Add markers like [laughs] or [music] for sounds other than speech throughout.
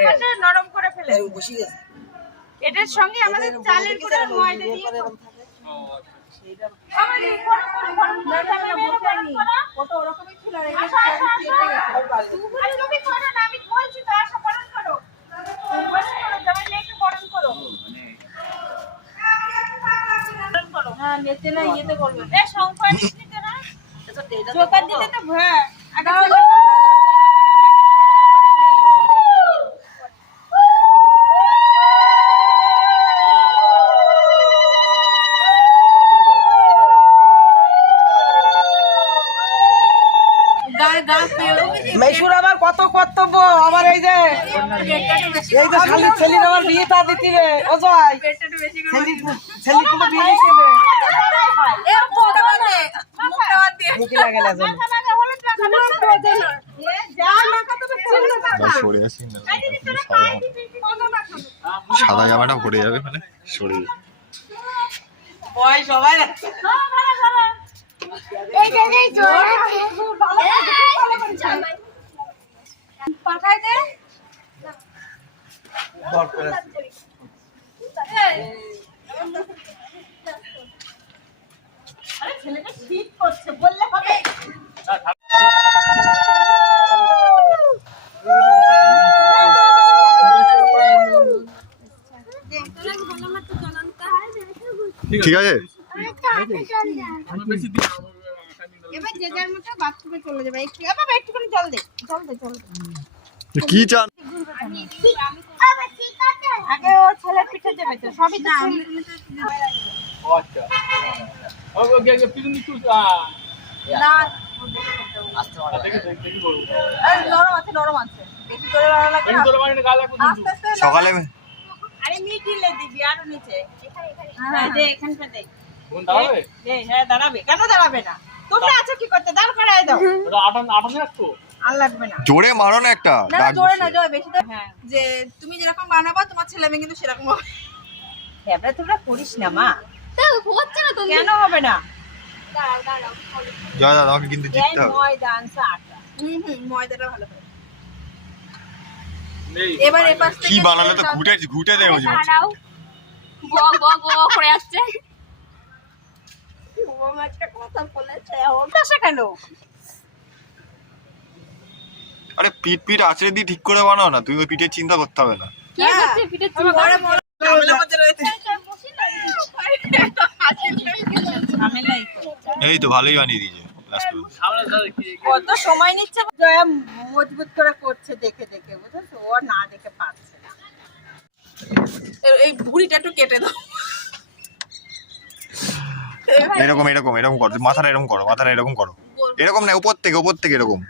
করে নরম করে ফেলে। বসে গেছে। এটার সঙ্গে আমাদের চালের গুঁড়ো আর ময়দা দিয়ে আমি বলছি তো, আসো, বরণ করো। বরণ করো। হ্যাঁ না ইয়েতে করবে শঙ্কর [laughs] দিতে না? জোকার দিতে তো ভয়। মেশুর আবার কত কর্তব্য আমার এই যে এই যে শালি ছেলির আমার বিয়েটা দিতে রে অজয় ছেলি ছেলি কোনো বিয়ে দিতে রে এ মোটা বাদে মোটা বাদে মুখে লাগে না যেন। মাথা লাগা, হলুদ লাগা, না? এ, যা লাগা তুমি ছিল না। সরে আসি না এই দিদি, তোরা খাই দিবি, দিবি, কত লাগা? সাদা জামাটা ভরে যাবে মানে। ভয় সবাই। এই যে, এই যে, ভালো করে, ভালো করে চালাই। পাঠাই দে। আরে ছেলেটা শীত করছে বললে হবে। ঠিক আছে? যে যার মতো বাথরুমে চলে যাবে। একটু এ বাবা একটুখানি জল দে জল দে জল দে। কি চান? আগে ও ছেলের পিঠে দেবে তো সবই না আচ্ছা। ওকে ওকে ওকে পিছন দিকে না আসতে পারে দেখি দেখি দেখি বলব এই নরম আছে নরম আছে। বেশি করে লাগে দেখি তোর মানে গাল রাখব কিন্তু আস্তে আস্তে সকালে আরে মিডিলে দিবি আরও নিচে। হ্যাঁ। দে এখানটা দে দাঁড়াবে হ্যাঁ দাঁড়াবে। কেন দাঁড়াবে না? তোমরা আছো কি করতে? দাঁড় করায় দাও। [laughs] আর লাগবে না। জোরে মারো না একটা না না জোরে না জয় বেশি তো হ্যাঁ। যে তুমি যেরকম বানাবা তোমার ছেলে মেয়ে কিন্তু সেরকম হবে। তোমরা করিস না মা। কেন হবে না? জয় দাদা আমাকে কিন্তু জিততে হবে। ময়দা আনছে আটা। হুম হুম ময়দাটা ভালো করে। এবার এই পাশ কি থেকে বানালে তো ঘুটে ঘুটে দেবো যে ও বলেছে ওটা কেন? আরে পিঠ পিঠ আছড়ে দিয়ে ঠিক করে বানাও না তুমি ওই পিঠের চিন্তা করতে হবে না। হ্যাঁ। এই তো ভালোই বানিয়ে দিয়েছে কত সময় নিচ্ছে? জয়া মজবুত করে করছে দেখে দেখে বুঝেছ? ও না দেখে পারছে না। এই ভুড়িটা একটু কেটে দাও। এরকম [laughs] এরকম এরকম করো। মাথাটা এরকম করো মাথাটা এরকম করো। এরকম না উপর থেকে উপর থেকে এরকম।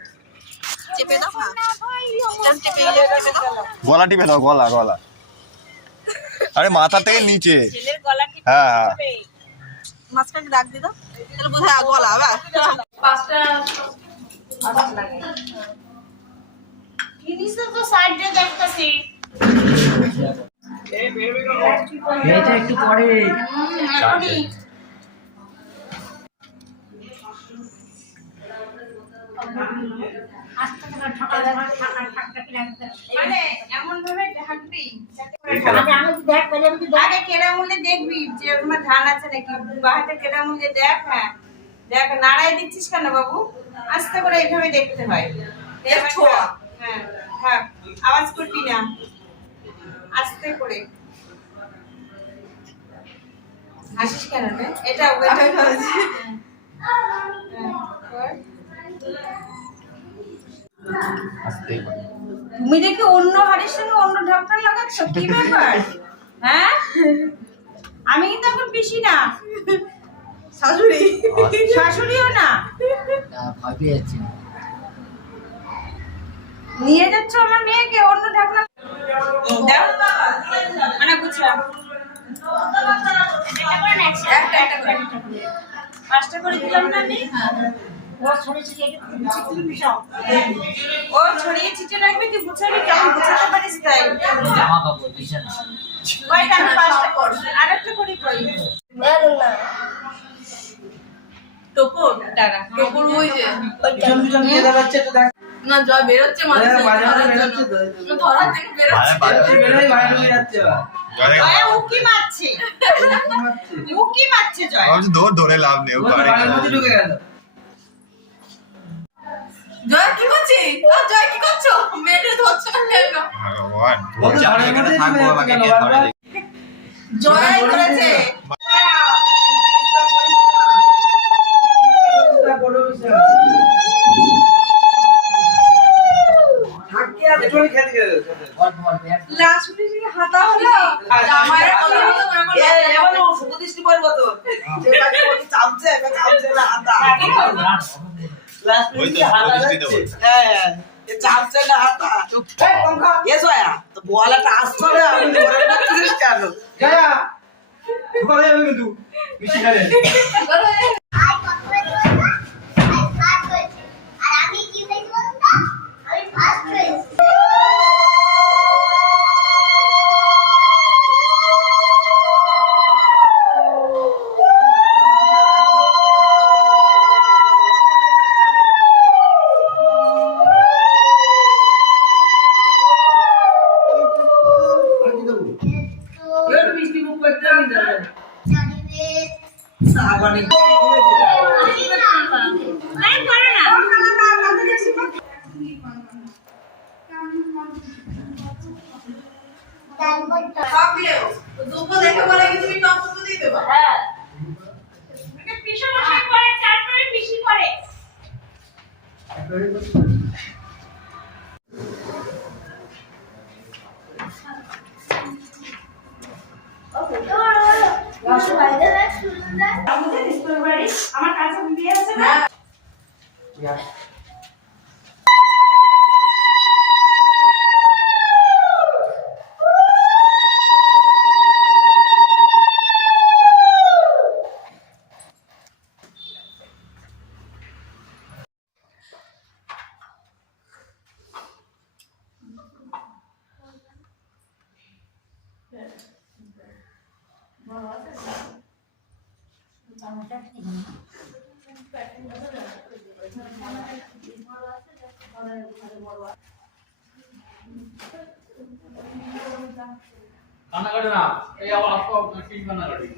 চেপে দাও হ্যাঁ। এটা চেপে চেপে দাও। গলা টিপে দাও গলা গলা। আরে মাথা থেকে নিচে। ছেলের গলা টিপে হ্যাঁ হ্যাঁ। মাঝখানে ডাক তাহলে গলা পাঁচটা একটু পরে। মানে এমন ভাবে ঢাকবি আগে কেরামুলে দেখবি যে ওখানে ধান আছে নাকি? বাহাতে কেরামুলে দেখ হ্যাঁ। দেখ নাড়াই দিচ্ছিস কেন বাবু? আস্তে করে এইভাবে দেখতে হয়। হ্যাঁ থাক আওয়াজ করবি না। আস্তে করে। হাসিস কেন এটা তুমি দেখি অন্য হাড়ির সঙ্গে অন্য ঢাকটা লাগাচ্ছ? কি ব্যাপার? হ্যাঁ? আমি কিন্তু এখন পিসি না। শাশুড়ি। শাশুড়িও না। নিয়ে যাচ্ছ আমার মেয়েকে অন্য ঢাকনা দাও। মানে বুঝলাম একটা একটা করে। পাঁচটা করে দিলাম না আমি? ও ছড়িয়ে ছিটে রাখবে তুই গুছাবি কেমন গুছাতে পারিস তাই জামা কাপড় বিছানা কয়টা আমি পাঁচটা? কর আরেকটা করি কই? টোপর টাকা টোপর ওই যে পিছন পিছন দিয়ে দেখাচ্ছে তো দেখ। না জয় বেরোচ্ছে মাঝে হ্যাঁ, ধরার থেকে বেরোচ্ছে। বেরোয় বাইরে। জয়। জয়া। উকি মারছে। উকি মারছে। জয়। ভাবছি ধর ধরে লাভ নেই ও ও তো পারে। ঢুকে গেল। জয় কি করছিস আহ, জয় কি করছ? মেয়েটা ধরছো না কেন? ভগবান? জয় করেছে। থাকি হাতা যাচ্ছে। বলছে। হ্যাঁ, এ চামচে না হাতা। এ জয়া, তো বলাটা আসতো না, আমি ধরে কেন? জয়া, ঘরে কিন্তু, মিষ্টি কান্নাকাটি না এই আবার আসব কি কান্নাকাটি।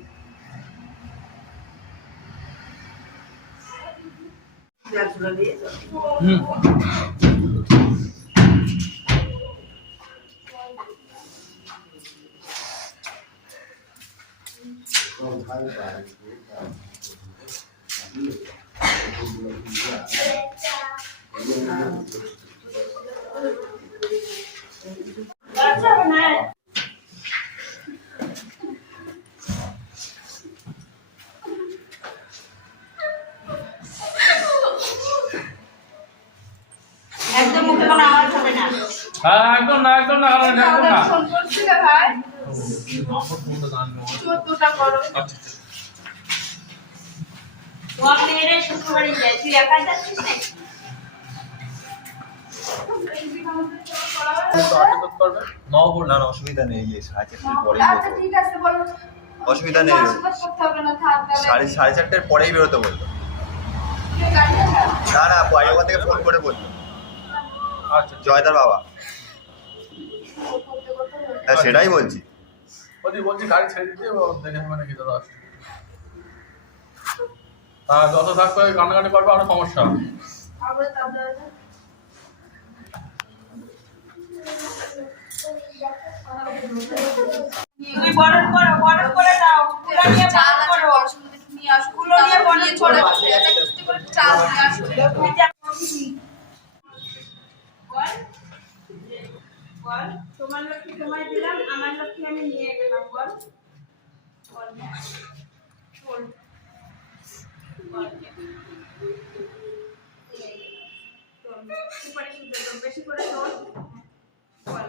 হুম আচ্ছা না একদম মুখে কোনো আওয়াজ হবে না। হ্যাঁ একদম না একদম না একদম না। চোদ্দটা করো। আচ্ছা যায়। তুই একা যাচ্ছিস নাকি? অসুবিধা নেই। অসুবিধা নেই সাড়ে সাড়ে চারটের পরেই বেরোতে বলল। না না বাইরে থেকে ফোন করে বলল। আচ্ছা। জয়দার বাবা। হ্যাঁ সেটাই বলছি। বলছি বলছি গাড়ি ছেড়ে দিতে দেখে মানে কি দাদা আসছে তা যত থাকবে কান্নাকাটি করবে আরও সমস্যা বরণ করো বরণ করে দাও তুলা নিয়ে চাল করো নিয়ে আসো নিয়ে করে চাল নিয়ে আসো তুমি যা- বল বল, তোমার লক্ষ্মী তোমায় দিলাম, আমার লক্ষ্মী আমি নিয়ে গেলাম, বল। বল বল। বল। বেশি করে তোল বল।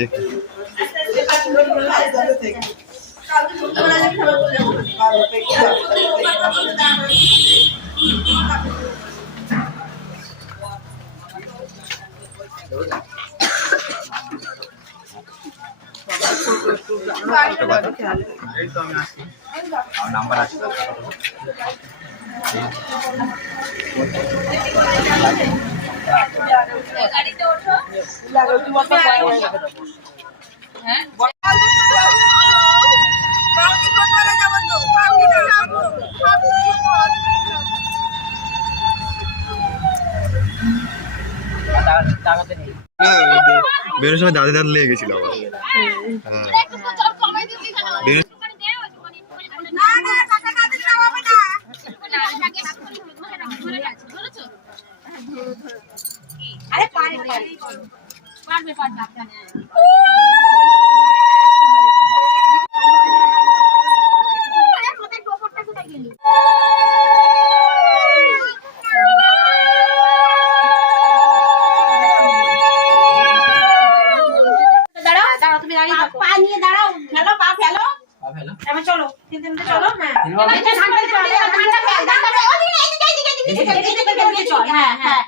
দেখি ভালো, দেখি। গাড়িতে ওঠো বেরোনোর সময় দাদা দাঁত লেগে গেছিল পারবে পারবে। এবার চলো তিন তিনটে চলো হ্যাঁ। ধানটা ধানটা ধানটা এদিকে এদিকে চল হ্যাঁ হ্যাঁ।